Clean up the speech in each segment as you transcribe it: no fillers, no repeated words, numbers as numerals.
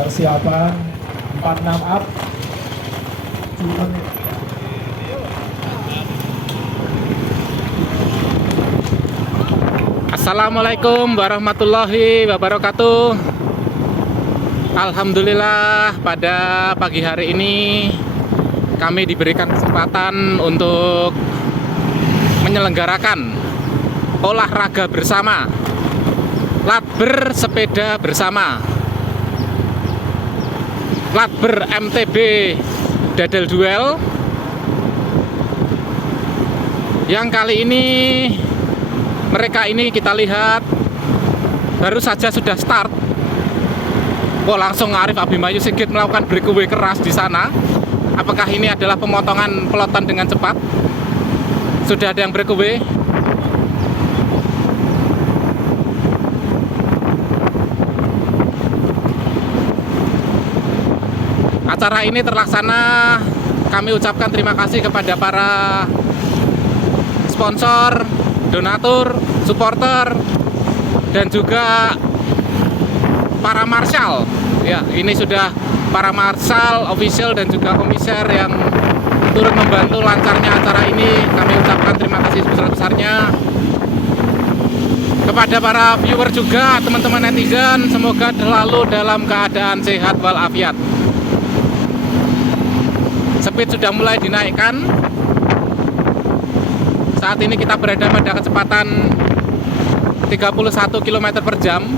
Persiapan 46 up. 7 menit. Assalamualaikum warahmatullahi wabarakatuh. Alhamdulillah pada pagi hari ini kami diberikan kesempatan untuk menyelenggarakan olahraga bersama, Latber sepeda bersama, Latber MTB Dadel Duel, yang kali ini mereka ini kita lihat baru saja sudah start. Kok langsung Arif Abimanyu Sigit melakukan breakaway keras di sana. Apakah ini adalah pemotongan peloton dengan cepat? Sudah ada yang breakaway. Acara ini terlaksana, kami ucapkan terima kasih kepada para sponsor, donatur, supporter, dan juga para marshal. Ya, ini sudah para marshal, official, dan juga komiser yang turut membantu lancarnya acara ini. Kami ucapkan terima kasih sebesar-besarnya. Kepada para viewer juga, teman-teman netizen, semoga selalu dalam keadaan sehat walafiat. Speed sudah mulai dinaikkan. Saat ini kita berada pada kecepatan 31 km per jam.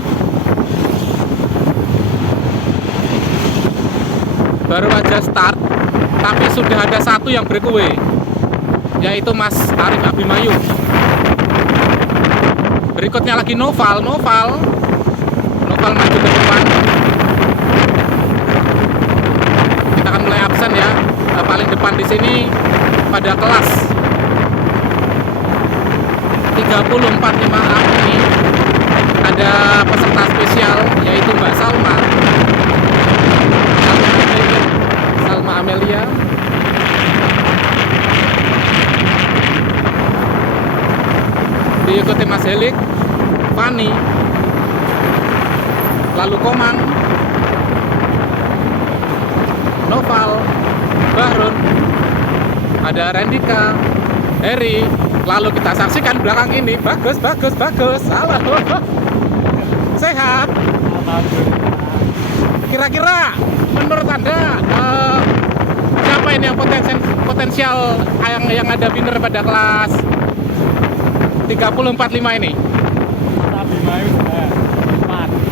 Baru aja start, tapi sudah ada satu yang breakaway, yaitu Mas Arif Abimanyu. Berikutnya lagi Noval maju ke depan. Kita akan mulai absen ya. Paling depan di sini pada kelas 3045A ini ada peserta spesial, yaitu Mbak Salma Amelia. Diikuti Mas Helik, Fani, lalu Komang, Noval, Bahrun, ada Rendika, Heri. Lalu kita saksikan belakang ini, bagus. Halo, sehat. Kira-kira menurut Anda siapa ini yang potensial yang ada winner pada kelas 3045 ini?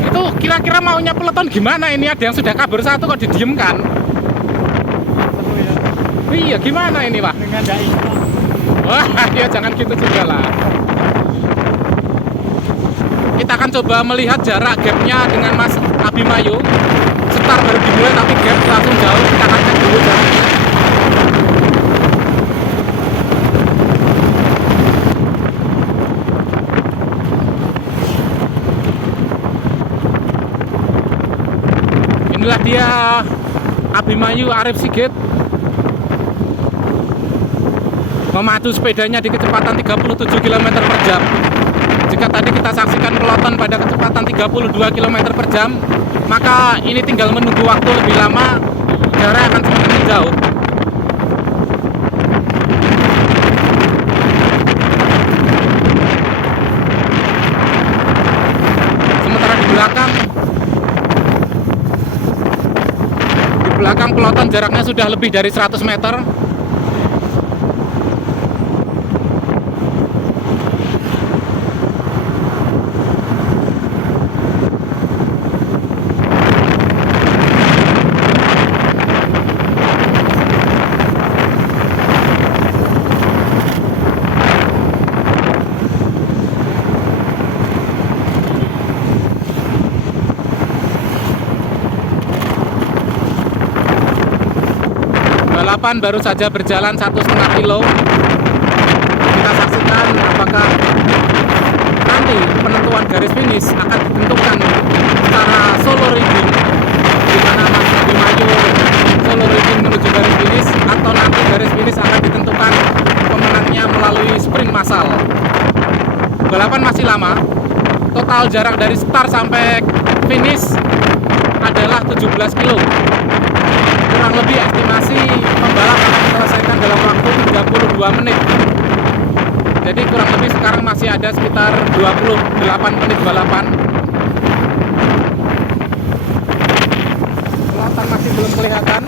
Itu kira-kira maunya peloton gimana ini? Ada yang sudah kabur satu kok didiemkan? Iya, gimana ini, Pak? Wah, ya jangan gitu juga lah. Kita akan coba melihat jarak gapnya dengan Mas Abimanyu. Start baru dimulai tapi gap langsung jauh. Kita akan cek dulu jaraknya. Inilah dia Abimanyu Arif Sigit memacu sepedanya di kecepatan 37 km per jam. Jika tadi kita saksikan peloton pada kecepatan 32 km per jam, maka ini tinggal menunggu waktu lebih lama, jarak akan semakin jauh. Sementara di belakang peloton jaraknya sudah lebih dari 100 meter. Balapan baru saja berjalan 1,5 kilo. Kita saksikan apakah nanti penentuan garis finish akan ditentukan secara solo riding, di mana Mas Abimanyu solo riding menuju garis finish, atau nanti garis finish akan ditentukan pemenangnya melalui sprint massal. Balapan masih lama. Total jarak dari start sampai finish adalah adalah 17 kilo. Kurang lebih estimasi pembalap akan menyelesaikan dalam waktu 32 menit. Jadi kurang lebih sekarang masih ada sekitar 28 menit balapan. Peloton masih belum kelihatan.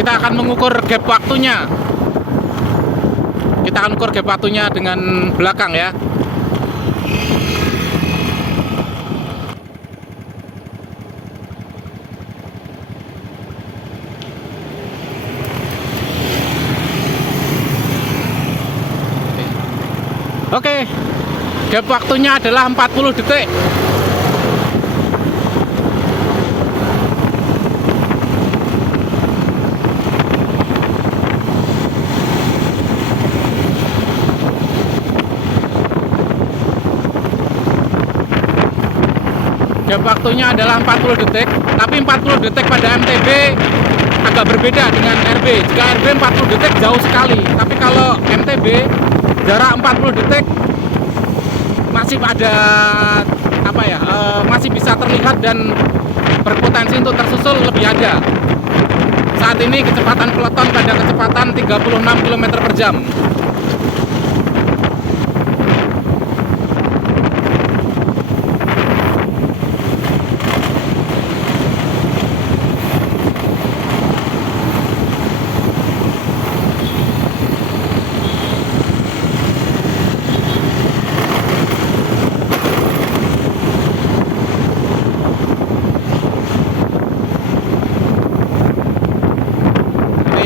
Kita akan mengukur gap waktunya. Kita akan ukur gap waktunya dengan belakang ya. Oke, gap waktunya adalah 40 detik. Gap waktunya adalah 40 detik, tapi 40 detik pada MTB agak berbeda dengan RB. Jika RB 40 detik jauh sekali, tapi kalau MTB jarak 40 detik masih ada masih bisa terlihat dan berpotensi untuk tersusul lebih ada. Saat ini kecepatan peloton pada kecepatan 36 km per jam.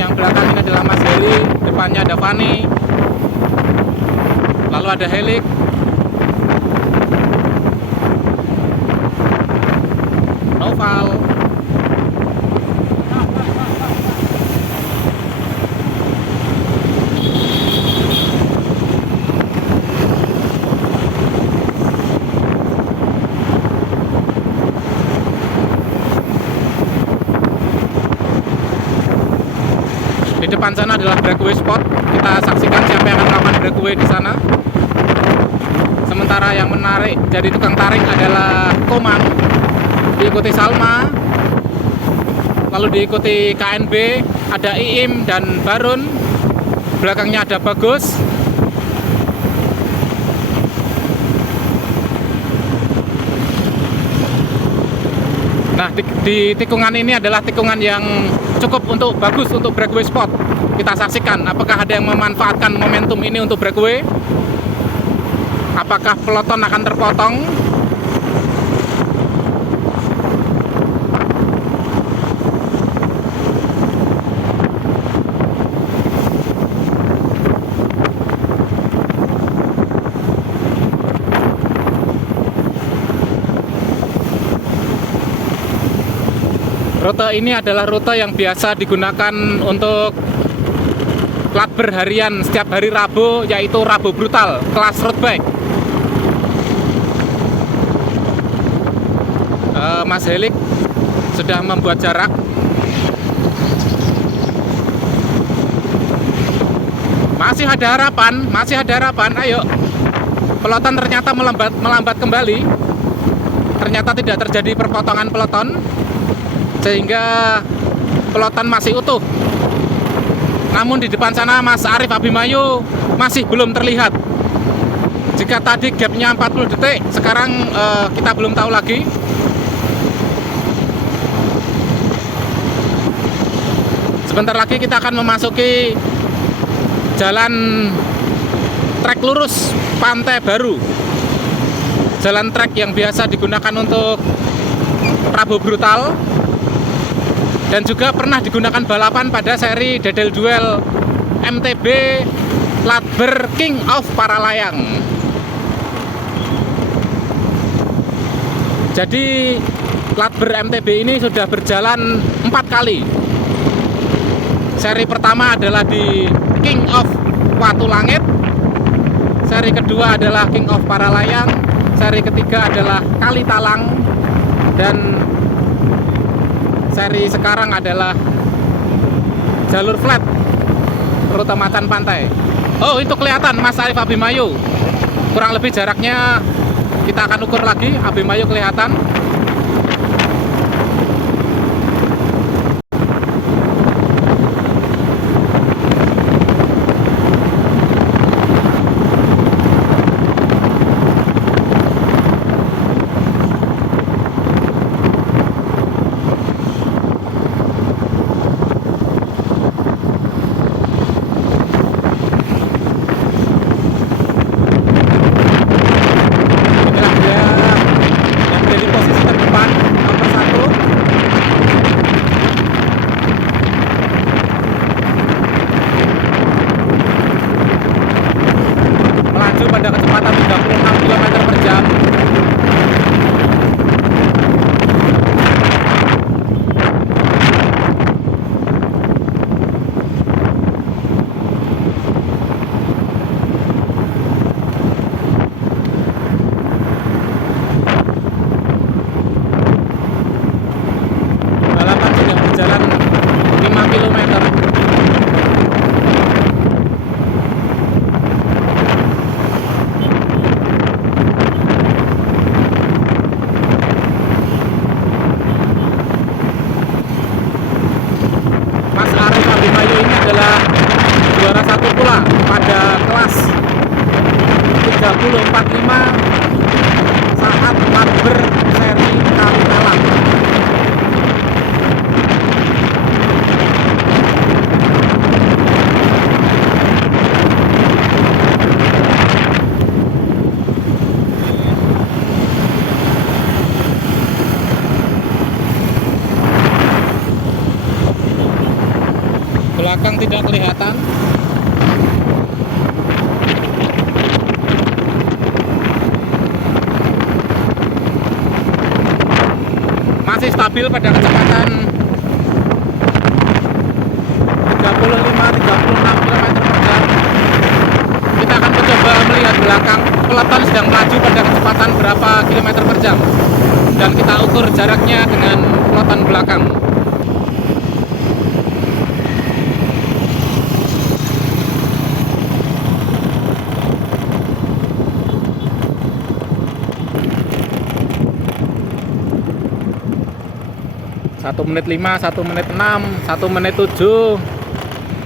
Belakang ini adalah Mas Heri, depannya ada Fani, lalu ada Helik, Noval, di depan sana adalah breakaway spot. Kita saksikan siapa yang akan melakukan breakaway di sana. Sementara yang menarik jadi tukang tarik adalah Komang, diikuti Salma, lalu diikuti KNB, ada Iim dan Barun, belakangnya ada Bagus. Nah, di tikungan ini adalah tikungan yang cukup bagus untuk breakaway spot. Kita saksikan apakah ada yang memanfaatkan momentum ini untuk breakaway. Apakah peloton akan terpotong? Rute ini adalah rute yang biasa digunakan untuk plat berharian setiap hari Rabu, yaitu Rabu Brutal, kelas road bike. Mas Helik sudah membuat jarak. Masih ada harapan, ayo. Peloton ternyata melambat kembali. Ternyata tidak terjadi perpotongan peloton, sehingga peloton masih utuh. Namun di depan sana Mas Arif Abimayu masih belum terlihat. Jika tadi gapnya 40 detik, sekarang kita belum tahu lagi. Sebentar lagi kita akan memasuki jalan trek lurus Pantai Baru. Jalan trek yang biasa digunakan untuk Rabu Brutal dan juga pernah digunakan balapan pada seri Dedel Duel MTB Latber King of Paralayang. Jadi Latber MTB ini sudah berjalan 4 kali. Seri pertama adalah di King of Watu Langit, seri kedua adalah King of Paralayang, seri ketiga adalah Kali Talang, dan seri sekarang adalah jalur flat rute Macan Pantai. Oh, itu kelihatan Mas Arif Abimayu kurang lebih jaraknya kita akan ukur lagi. Abimanyu kelihatan. Pada kecepatan 36 km per jam. Balapan sudah berjalan 5 km. Abimanyu ini adalah juara satu pula pada kelas 3045 saat Marber seri Kapitalan. Belakang tidak kelihatan. Masih stabil pada kecepatan 35-36 km per jam. Kita akan mencoba melihat belakang peloton sedang melaju pada kecepatan berapa kilometer per jam, dan kita ukur jaraknya dengan peloton belakang. Satu menit 5, 1 menit 6, 1 menit 7,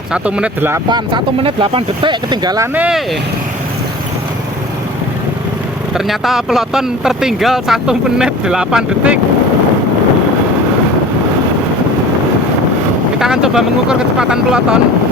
1 menit 8, 1 menit 8 detik ketinggalan nih. Ternyata peloton tertinggal 1 menit 8 detik. Kita akan coba mengukur kecepatan peloton.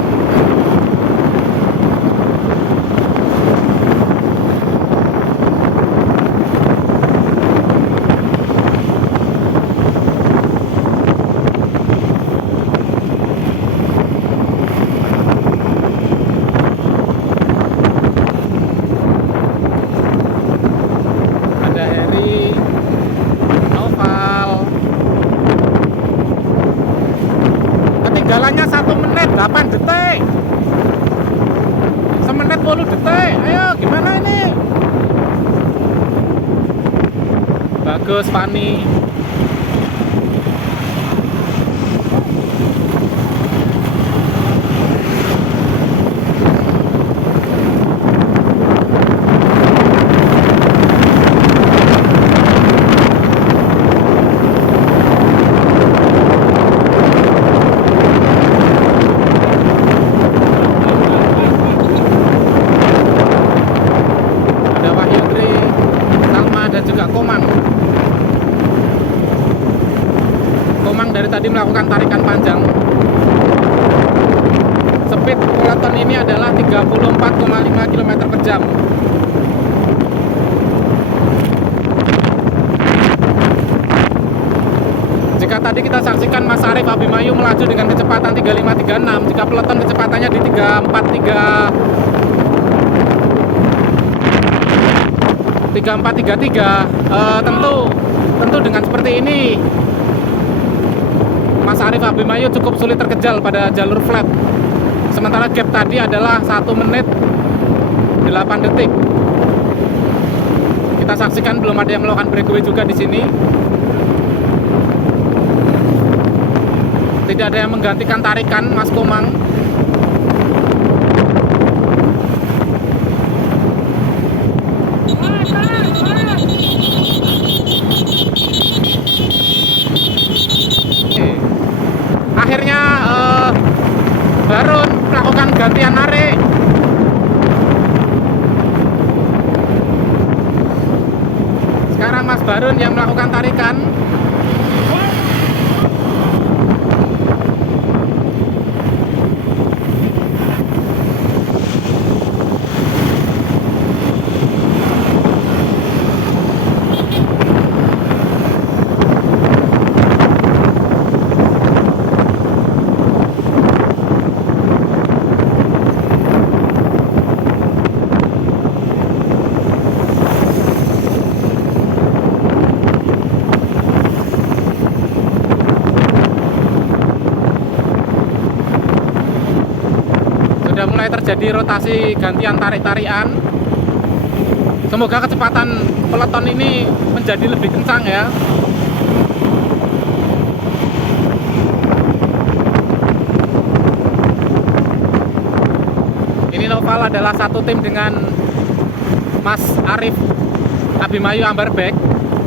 Ketinggalannya 1 menit 8 detik, 1 menit 10 detik. Ayo gimana ini? Bagus Fani. Komang dari tadi melakukan tarikan panjang. Speed peloton ini adalah 34,5 km per jam. Jika tadi kita saksikan Mas Arif Abimanyu melaju dengan kecepatan 3536, jika peloton kecepatannya di 3433, tentu dengan seperti ini Mas Arif Abimanyu cukup sulit terkejar pada jalur flat. Sementara gap tadi adalah 1 menit 8 detik. Kita saksikan belum ada yang melakukan breakaway juga di sini. Tidak ada yang menggantikan tarikan Mas Komang. Barun yang melakukan tarikan. Sudah mulai terjadi rotasi gantian tarik-tarian. Semoga kecepatan peleton ini menjadi lebih kencang ya. Ini Noval adalah satu tim dengan Mas Arif Abimayu Ambarback,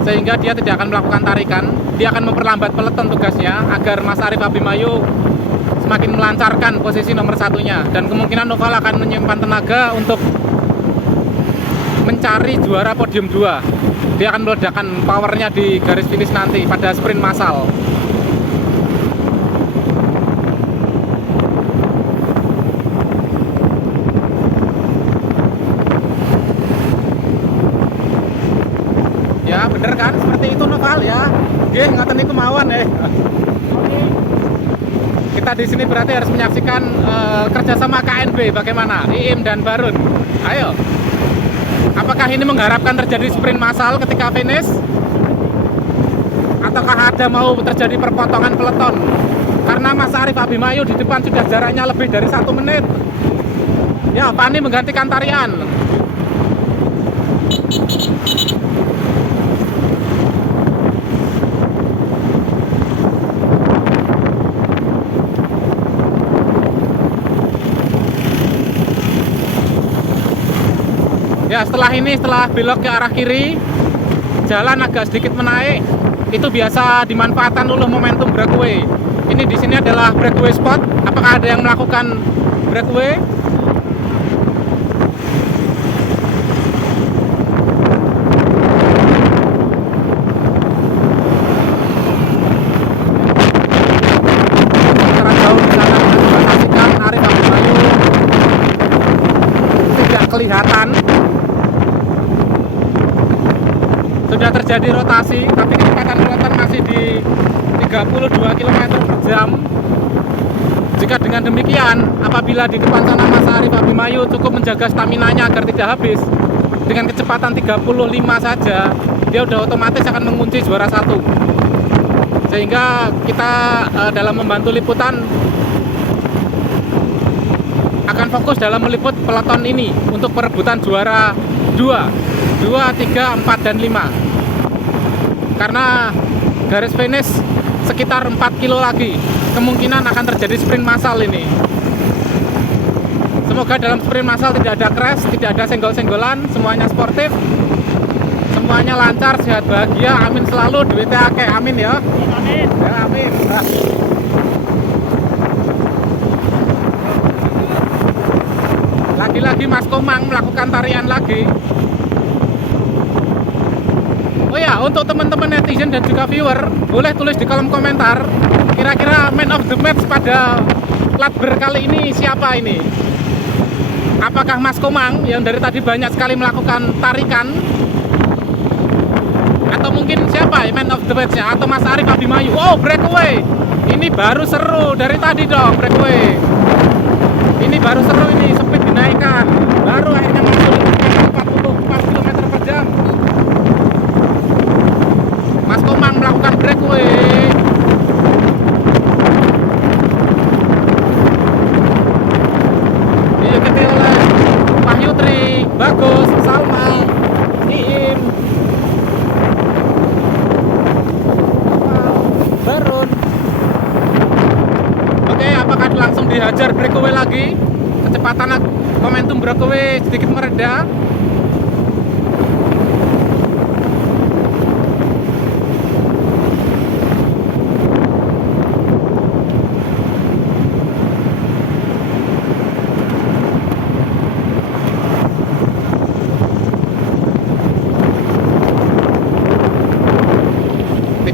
sehingga dia tidak akan melakukan tarikan. Dia akan memperlambat peleton tugasnya agar Mas Arif Abimayu semakin melancarkan posisi nomor satunya, dan kemungkinan Noval akan menyimpan tenaga untuk mencari juara podium 2. Dia akan meledakkan powernya di garis finish nanti pada sprint massal. Ya bener kan, seperti itu Noval ya. Dia ngatain kemauan ya. Kita di sini berarti harus menyaksikan kerjasama KNB bagaimana, Iim dan Barun. Ayo, apakah ini mengharapkan terjadi sprint massal ketika finish? Ataukah ada mau terjadi perpotongan peleton? Karena Mas Arif Abimayu di depan sudah jaraknya lebih dari 1 menit. Ya, Fani menggantikan tarian. Ya, setelah belok ke arah kiri, jalan agak sedikit menaik. Itu biasa dimanfaatkan oleh momentum breakaway. Ini di sini adalah breakaway spot. Apakah ada yang melakukan breakaway? Secara jauh di sana kita saksikan Arif Abimayu tidak kelihatan. Sudah terjadi rotasi, tapi kecepatan peleton masih di 32 km per jam. Jika dengan demikian, apabila di depan sana Mas Arif Abimayu cukup menjaga staminanya agar tidak habis, dengan kecepatan 35 saja, dia udah otomatis akan mengunci juara 1. Sehingga kita dalam membantu liputan akan fokus dalam meliput peleton ini untuk perebutan juara 2, 3, 4, dan 5. Karena garis finish sekitar 4 kilo lagi, kemungkinan akan terjadi sprint massal ini. Semoga dalam sprint massal tidak ada crash, tidak ada senggol-senggolan, semuanya sportif, semuanya lancar, sehat, bahagia, amin selalu, duitnya akeh, amin ya. Amin. Ya, amin. Lagi-lagi Mas Komang melakukan tarian lagi. Oh ya, untuk teman-teman netizen dan juga viewer, boleh tulis di kolom komentar kira-kira man of the match pada Latber kali ini siapa ini? Apakah Mas Komang yang dari tadi banyak sekali melakukan tarikan? Atau mungkin siapa man of the match-nya? Atau Mas Arif Abimayu? Oh, breakaway! Ini baru seru dari tadi dong, breakaway. Ini baru seru ini, speed dinaikkan. Baru akhirnya masuk 44 km per jam. Mas Komang melakukan breakaway. Diikuti oleh Wahyutri, Bagus, Salma, Iim, Barun. Oke, apakah langsung dihajar breakaway lagi? Kecepatan momentum breakaway sedikit mereda.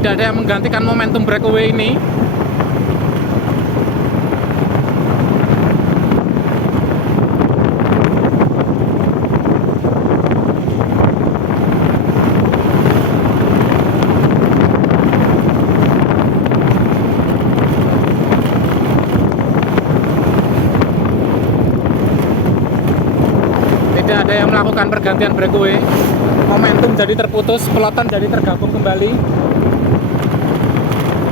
tidak ada yang menggantikan momentum breakaway ini. Tidak ada yang melakukan pergantian breakaway. Momentum jadi terputus, peloton jadi tergabung kembali.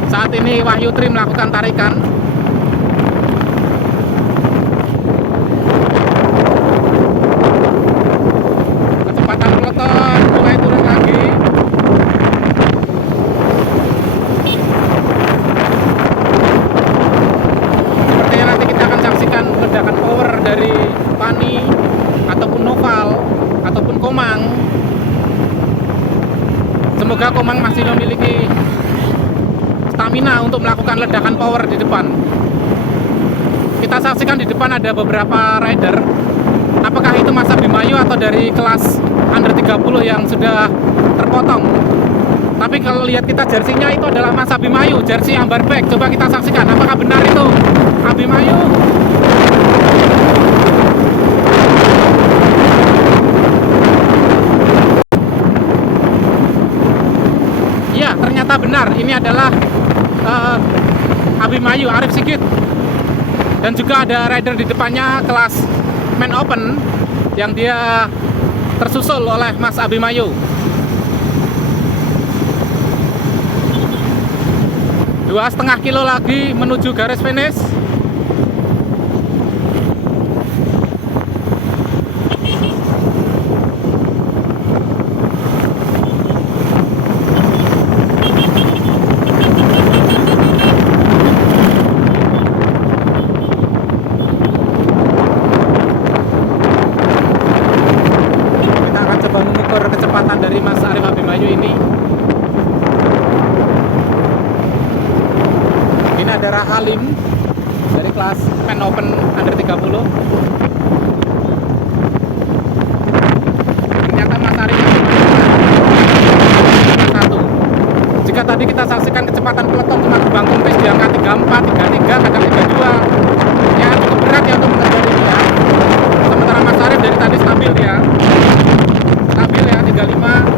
Saat ini Wahyu Tri melakukan tarikan. Kecepatan peloton mulai turun lagi. Sepertinya nanti kita akan saksikan ledakan power dari Pani ataupun Noval ataupun Komang. Semoga Komang masih memiliki stamina untuk melakukan ledakan power di depan. Kita saksikan di depan ada beberapa rider. Apakah itu Mas Abimanyu atau dari kelas under 30 yang sudah terpotong? Tapi kalau lihat kita jersinya itu adalah Mas Abimanyu, jersey Ambarback. Coba kita saksikan apakah benar itu Abimanyu. Ternyata benar, ini adalah Abimanyu, Arif Sigit. Dan juga ada rider di depannya kelas Man Open yang dia tersusul oleh Mas Abimanyu. 2,5 kilo lagi menuju garis finish. Kecepatan dari Mas Arif Abimanyu ini. Ini ada Rahalim dari kelas Man Open under 30. Ternyata Mas Arif satu. Jika tadi kita saksikan kecepatan peloton cuma Bang Kumpis di angka 34, 33, kadang 32. Ya cukup berat ya untuk mengejar ini ya. Sementara Mas Arif dari tadi stabil ya. Stabil ya 35.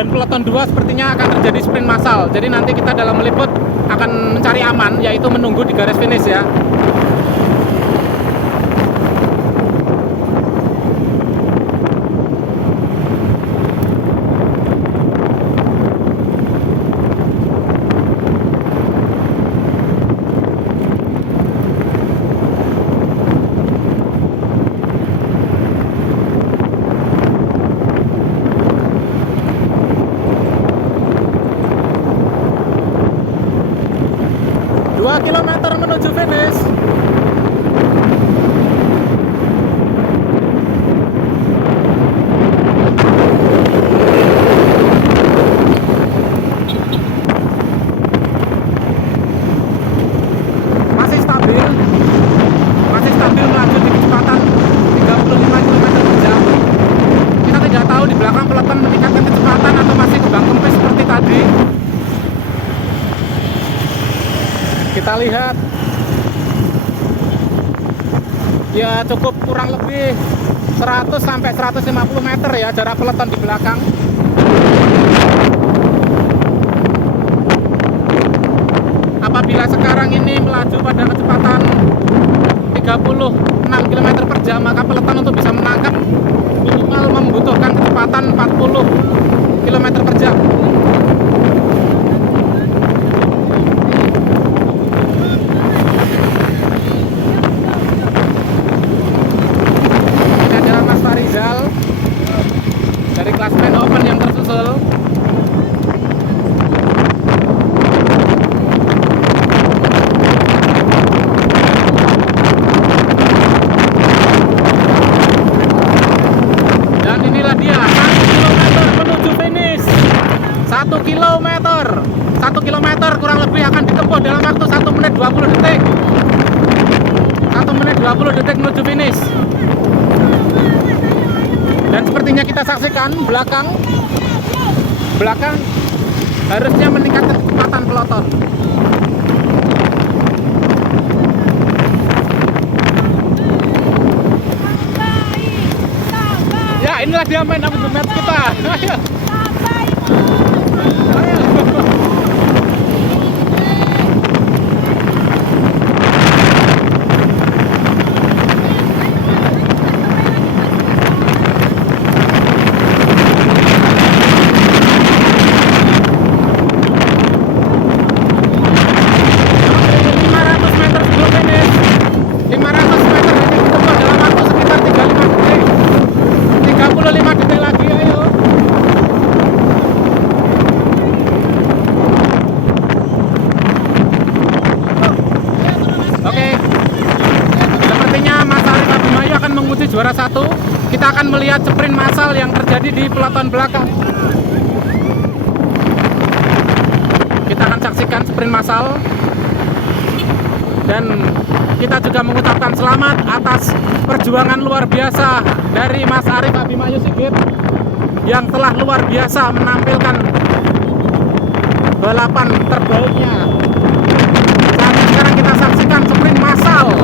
Dan peloton 2 sepertinya akan terjadi sprint massal. Jadi nanti kita dalam meliput akan mencari aman, yaitu menunggu di garis finish ya. Kilometer menuju finish. Masih stabil melaju di kecepatan 35 km per jam. Kita tidak tahu di belakang peloton meningkatkan kecepatan atau masih kebang kempis seperti tadi. Kita lihat ya cukup kurang lebih 100 sampai 150 meter ya jarak peloton di belakang. Apabila sekarang ini melaju pada kecepatan 36 km per jam, maka peloton untuk bisa menangkap minimal membutuhkan kecepatan 40 km per jam. Dari kelas Man Open yang tersusul. Dan inilah dia 1 km menuju finish. 1 km. 1 km kurang lebih akan ditempuh dalam waktu 1 menit 20 detik. 1 menit 20 detik menuju finish. Dan sepertinya kita saksikan belakang harusnya meningkatkan kecepatan peloton. Ya, inilah dia main up the match kita. Ayo. Ayo. Juara 1, kita akan melihat sprint massal yang terjadi di peloton belakang. Kita akan saksikan sprint massal dan kita juga mengucapkan selamat atas perjuangan luar biasa dari Mas Arif Abimanyu Sigit yang telah luar biasa menampilkan balapan terbaiknya. Dan sekarang kita saksikan sprint massal.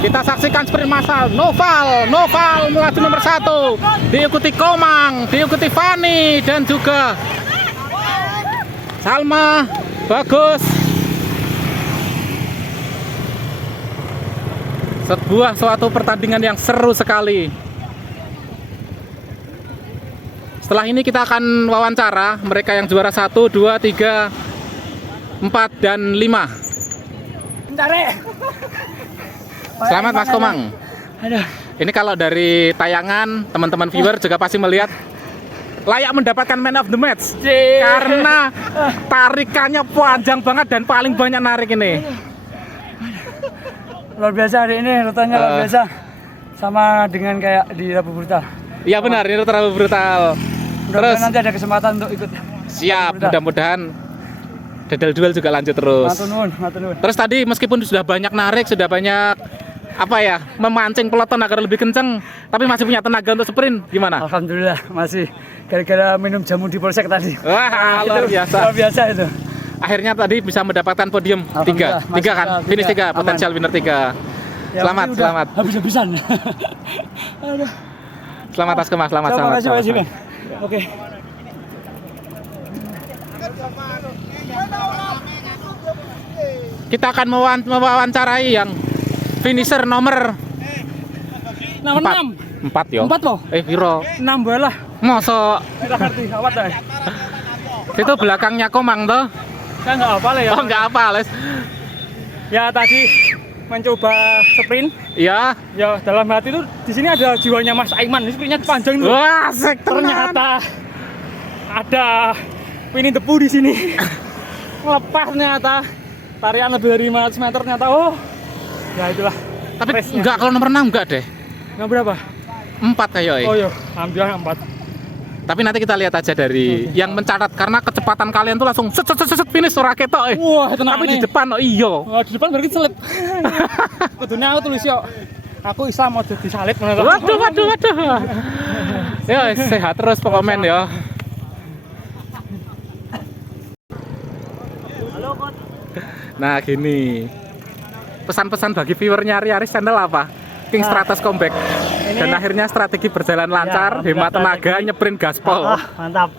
Kita saksikan sprint massal. Noval melaju nomor 1, diikuti Komang, diikuti Fani dan juga Salma. Bagus. Suatu pertandingan yang seru sekali. Setelah ini kita akan wawancara mereka yang juara 1, 2, 3, 4, dan 5. Selamat Mas Komang. Aduh. Ini kalau dari tayangan teman-teman viewer juga pasti melihat layak mendapatkan man of the match karena tarikannya panjang banget dan paling banyak narik ini. Luar biasa hari ini, rutanya luar biasa. Sama dengan kayak di Rabu Brutal. Iya benar, ini terlalu brutal. Terus Nanti ada kesempatan untuk ikut. siap, mudah-mudahan Dedel Duel juga lanjut terus. Matur nuwun. Terus tadi meskipun sudah banyak narik, sudah banyak memancing peloton agar lebih kenceng, tapi masih punya tenaga untuk sprint, gimana? Alhamdulillah masih gara-gara minum jamu di Polsek tadi. Wah, luar biasa. Luar biasa itu. Akhirnya tadi bisa mendapatkan podium 3 kan? Finish 3, potensial winner 3. Ya, Selamat. Habis-habisan. Aduh. Selamat Mas Kemas, selamat. Terima kasih. Oke. Kita akan mewawancarai yang finisher nomor 4 yo. 4 loh. Piro? 6 balah. Mosok Kita ngerti awat ae. itu belakangnya Komang toh? Saya enggak apa ya. Oh, enggak apa, Les. Ya tadi mencoba sprint. Iya. Ya dalam hati itu di sini ada jiwanya Mas Aiman. Ini sprintnya panjang itu. Wah, asik tenan. Ternyata ada Winnie the Pooh di sini. Lepas ternyata tarian lebih dari 500 meter ternyata. Oh. Ya itulah. Tapi race-nya. enggak, kalau nomor 6 enggak deh. Nggak berapa? 4 kayak. Oh iya, alhamdulillah 4. Tapi nanti kita lihat aja dari yang mencatat karena kecepatan kalian tuh langsung set finish ora ketok. Wah, tenang Tapi nih. di depan iya. Wah, di depan berarti selip. Kudunya aku tulis yo. Aku Islam mau jadi salib ngono. Waduh. Ya, sehat terus pokoknya ya. Halo, Kot. Nah, gini. Pesan-pesan bagi viewer nyari Aris Channel apa? King Stratos comeback. Dan akhirnya strategi berjalan lancar, hemat tenaga, nyeprin gaspol. Mantap.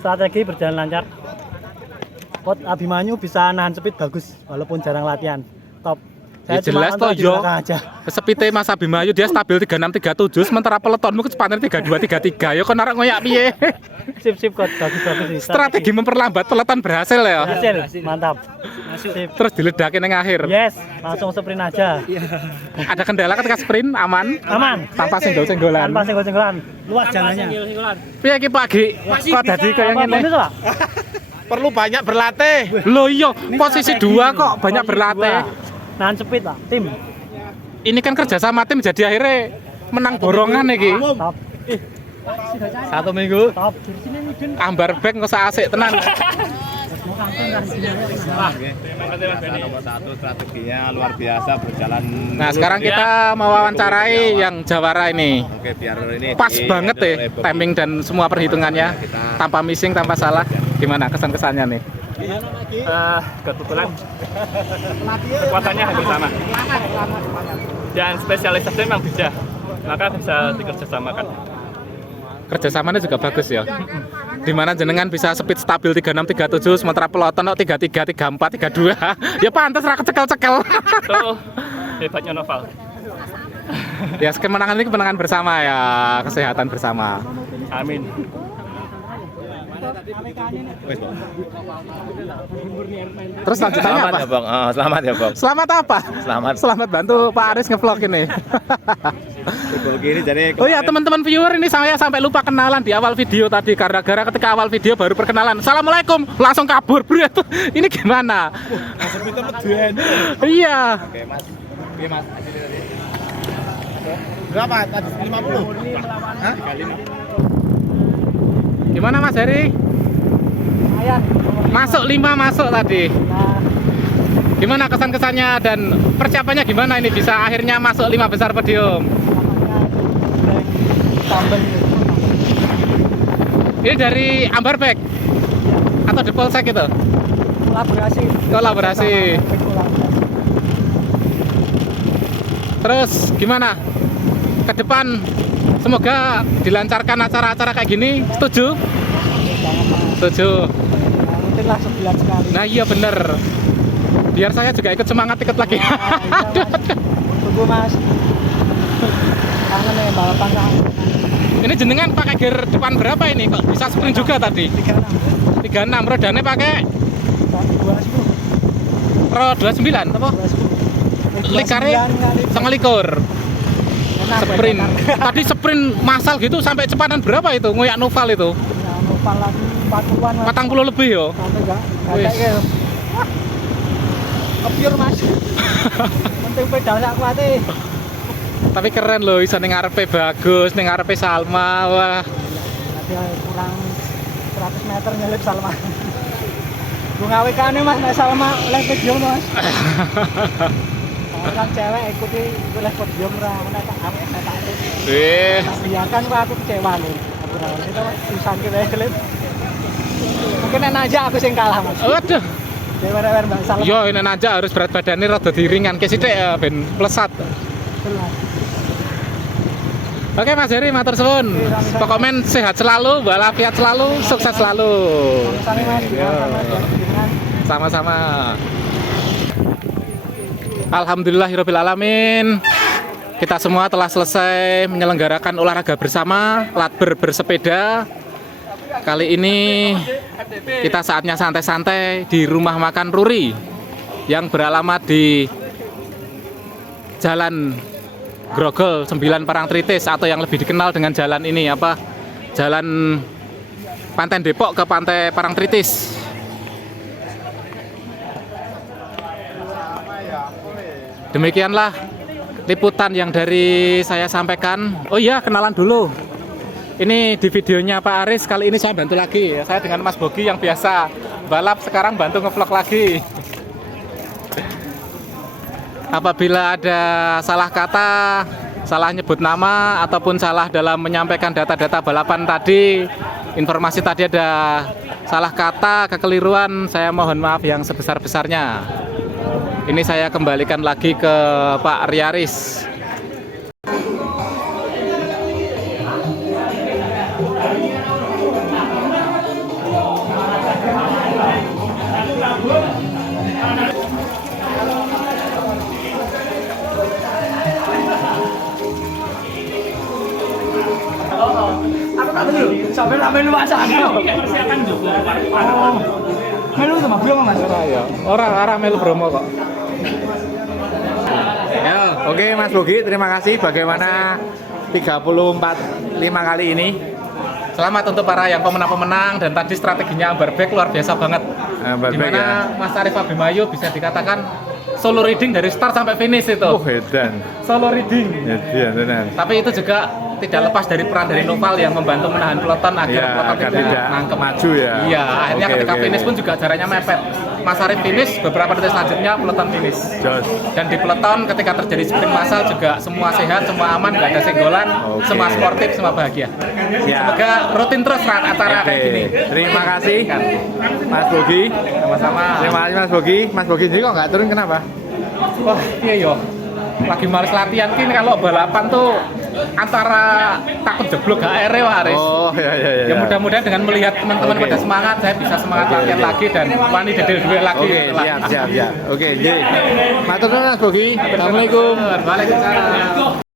Strategi berjalan lancar. Pot Abimanyu bisa nahan speed bagus walaupun jarang latihan. Top. Ya jelas toh yo. Aja. Sepite Mas Abimanyu dia stabil 3637 sementara peletonmu kecepatannya 3233. Yo kon arek ngoyak piye? Sip Kot, bagus nih. Strategi memperlambat peleton berhasil ya. Berhasil. Mantap. Sip. Terus diledakin yang akhir. Yes, langsung sprint aja. Ada kendala ketika sprint aman? Aman. Tanpa senggol-senggolan. Tanpa senggol-senggolan. Luas jalannya. Piye iki Pagi? Kok dadi kaya ngene? Perlu banyak berlatih. Loh iya, posisi 2 kok banyak berlatih. Nahan speed lah, tim. Ini kan kerja sama tim jadi akhirnya menang borongan iki. Top. 1 minggu. Top. Ambar back nggak usah asik tenan. Nomor 1 strateginya luar biasa berjalan. Nah, sekarang kita mewawancarai yang Jawara ini. Oke, biar ini Pas banget deh timing dan semua perhitungannya, tanpa missing, tanpa salah. Gimana kesan-kesannya nih? Kebetulan kekuatannya hampir sama dan spesialisasinya memang beda, maka bisa dikerjasamakan. Kerjasamanya juga bagus ya. Dimana jenengan bisa speed stabil 3637 sementara peloton 33 34 32. Ya pantas ra kecekel-cekel. Itu hebatnya Noval. Ya kemenangan ini kemenangan bersama ya, kesehatan bersama. Amin. Terus lanjutannya Selamat apa? ya, Bang. Selamat ya, Bang. Selamat apa? Selamat. Selamat bantu Pak Aris ngevlog ini. Gini jadi Oh ya teman-teman viewer, ini saya sampai lupa kenalan di awal video tadi, karena ketika awal video baru perkenalan. Assalamualaikum, langsung kabur bro. Ini gimana? Iya. Oke, Mas. Oke, Mas. Berapa? Tadi 50? Hah? 35. Gimana Mas Heri? Lumayan. Masuk 5 masuk tadi. Gimana kesan-kesannya dan persiapannya gimana ini bisa akhirnya masuk 5 besar podium? Ini dari Ambarback atau di Polsek itu? Kolaborasi. Terus gimana? Ke depan semoga dilancarkan acara-acara kayak gini. Setuju? Setuju. Mungkinlah sebulan sekali. Nah iya bener. Biar saya juga ikut semangat ikut lagi. Tunggu Mas. Kangen nih balapan kan. Ini jenengan pakai gear depan berapa ini? Kok bisa sprint juga tadi? 36. Rodanya pakai Pro 29 apa? Likare sama likur. Sprint. Tadi sprint massal gitu sampai kecepatan berapa itu? Ngoyak Noval itu? Noval lagi 40-an. 40 lebih yo. Sampai enggak? Wis. Kepiur Mas. Penting pedal sak kuate. Tapi keren loh, bisa ning ngarepe bagus, ning ngarepe Salma. Wah. Ada kurang 100 meter nyelip Salma. Gue ngawekane Mas, nek Salma oleh podium Mas. Orang cewek ikuti oleh podium ra, nek tak nek tak. Biarkan aku kecewa lho. Kita susah kita klip. Mungkin enak aja aku sing kalah Mas. Waduh. Dewar Mbak Salma. Yo ini aja harus berat badannya rada diringanke sithik ya ben plesat. Oke Mas Heri, matur suwun. Pokoknya sehat selalu, walafiat selalu, sukses selalu. Sama-sama. Alhamdulillahirabbil alamin. Kita semua telah selesai menyelenggarakan olahraga bersama, latber bersepeda. Kali ini kita saatnya santai-santai di rumah makan Ruri yang beralamat di Jalan Grogol 9 Parangtritis atau yang lebih dikenal dengan jalan ini apa? Jalan Pantai Depok ke Pantai Parangtritis. Demikianlah liputan yang dari saya sampaikan. Oh iya, kenalan dulu. Ini di videonya Pak Aris, kali ini saya bantu lagi. Saya dengan Mas Bogi yang biasa balap, sekarang bantu ngevlog lagi. Apabila ada salah kata, salah nyebut nama, ataupun salah dalam menyampaikan data-data balapan tadi, informasi tadi ada salah kata, kekeliruan, saya mohon maaf yang sebesar-besarnya. Ini saya kembalikan lagi ke Pak Riaris. Sampai ramai luas sana. Persiapan juga. Melu sama Bromo Mas. Orang melu Bromo kok. Ya, oke Mas Bogi, terima kasih. Bagaimana 34-5 kali ini? Selamat untuk para yang pemenang-pemenang dan tadi strateginya Ambarback luar biasa banget. Dimana ya. Mas Arif Abimayu bisa dikatakan solo reading dari start sampai finish itu. Edan. Solo reading. Iya, benar. Tapi itu juga tidak lepas dari peran dari Noval yang membantu menahan peloton agar Ya, peloton agar tidak tidak nangkep. maju ya. Iya, akhirnya Oke, ketika oke, finish oke. pun juga jaraknya mepet. Mas Arif finish, beberapa detik selanjutnya peloton finish. Jos. Dan di peloton ketika terjadi sprint massal juga semua sehat, semua aman, nggak ada senggolan, Oke. semua sportif, semua bahagia. Siap. Semoga rutin terus acara Oke, kayak gini. terima kasih Mas Bogi. Sama-sama. Terima kasih Mas Bogi. Mas Bogi sendiri kok nggak turun kenapa? Wah, iya yo. Lagi males latihan kini kalau balapan tuh antara takut jeblok HR ya Aris. Oh ya. Ya mudah-mudahan dengan melihat teman-teman Oke. pada semangat, saya bisa semangat Oke, latihan oke. lagi dan wani dedel duit lagi. Oke, siap. Oke, jadi. Matur nuwun Mas Bogi. Assalamualaikum. Waalaikumsalam.